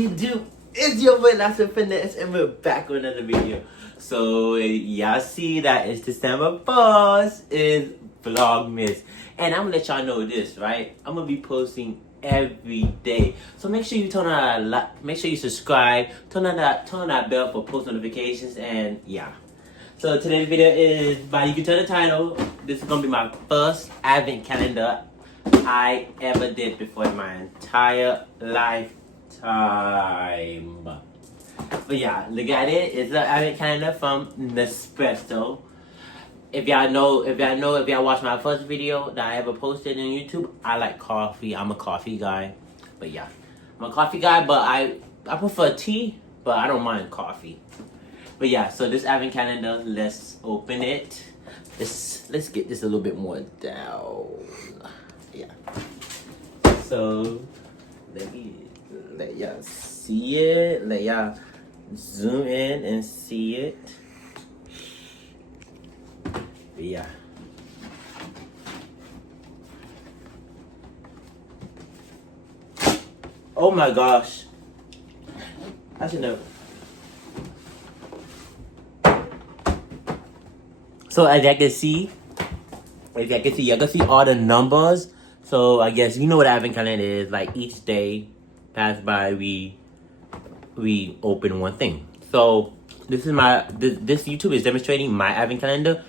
you do? It's your boy Master Finesse, and we're back with another video. So y'all see that it's December 1st, is Vlogmas, and I'm gonna let y'all know this, right? I'm gonna be posting every day, so make sure you turn on that, make sure you subscribe, turn on that bell for post notifications, and yeah. So today's video is, by you can tell the title, this is gonna be my first advent calendar I ever did before in my entire lifetime. But yeah, look at it. It's an advent calendar from Nespresso. If y'all watched my first video that I ever posted on YouTube, I like coffee. I'm a coffee guy. But yeah, I'm a coffee guy, but I prefer tea, but I don't mind coffee. But yeah, so this advent calendar, let's open it. Let's get this a little bit more down. Yeah. So let y'all see it. Let y'all zoom in and see it. But yeah. Oh my gosh. I should know. So as y'all can see, y'all can see all the numbers. So I guess you know what advent calendar is. Like each day pass by, we open one thing. So this is this YouTube is demonstrating my advent calendar,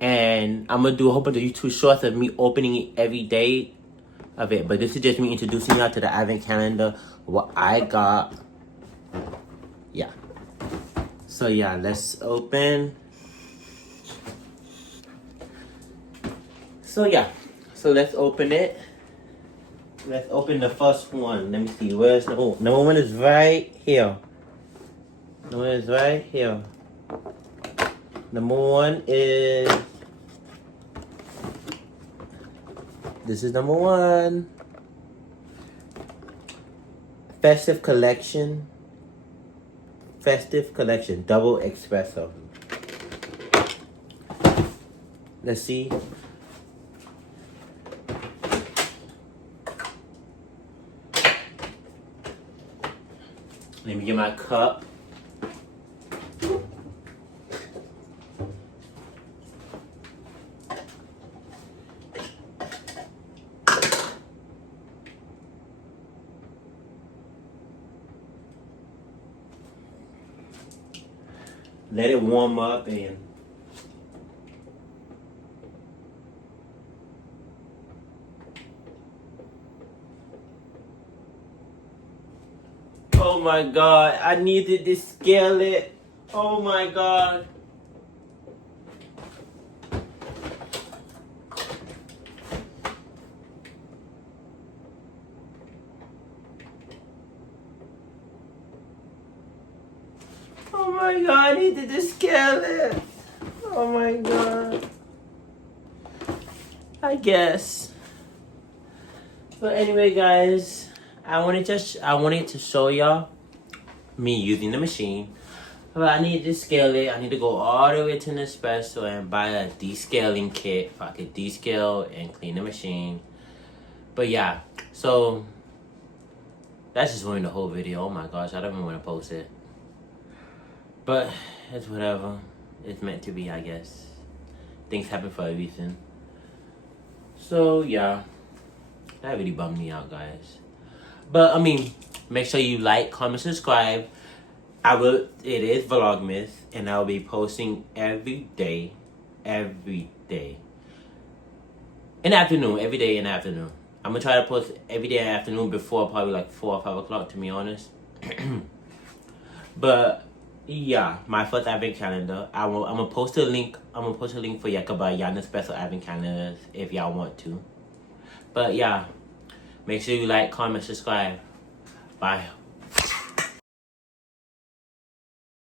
and I'm gonna do a whole bunch of YouTube shorts of me opening it every day of it. But this is just me introducing y'all to the advent calendar, what I got. Yeah. So yeah, let's open. So yeah, so let's open it. Let's open the first one. Let me see. Where's number one is right here. Number one is right here. Number one is, this is number one. Festive collection, double espresso. Let's see. Let me get my cup. Let it warm up and oh my god, I needed to descale it. Oh my god. Oh my god, I need to descale it. Oh my god. I guess. But anyway, guys, I wanted to show y'all me using the machine. But I need to scale it. I need to go all the way to Nespresso and buy a descaling kit so I could descale and clean the machine. But yeah, so that's just ruined the whole video. Oh my gosh, I don't even want to post it. But it's whatever. It's meant to be, I guess. Things happen for a reason. So yeah, that really bummed me out, guys. But I mean, make sure you like, comment, subscribe. It is Vlogmas, and I'll be posting every day. In the afternoon, every day in the afternoon. I'm gonna try to post every day in the afternoon before probably like 4 or 5 o'clock, to be honest. But yeah, my first advent calendar. I'm gonna post a link. For y'all to buy y'all Nespresso advent calendars if y'all want to. But yeah, make sure you like, comment, subscribe. Bye.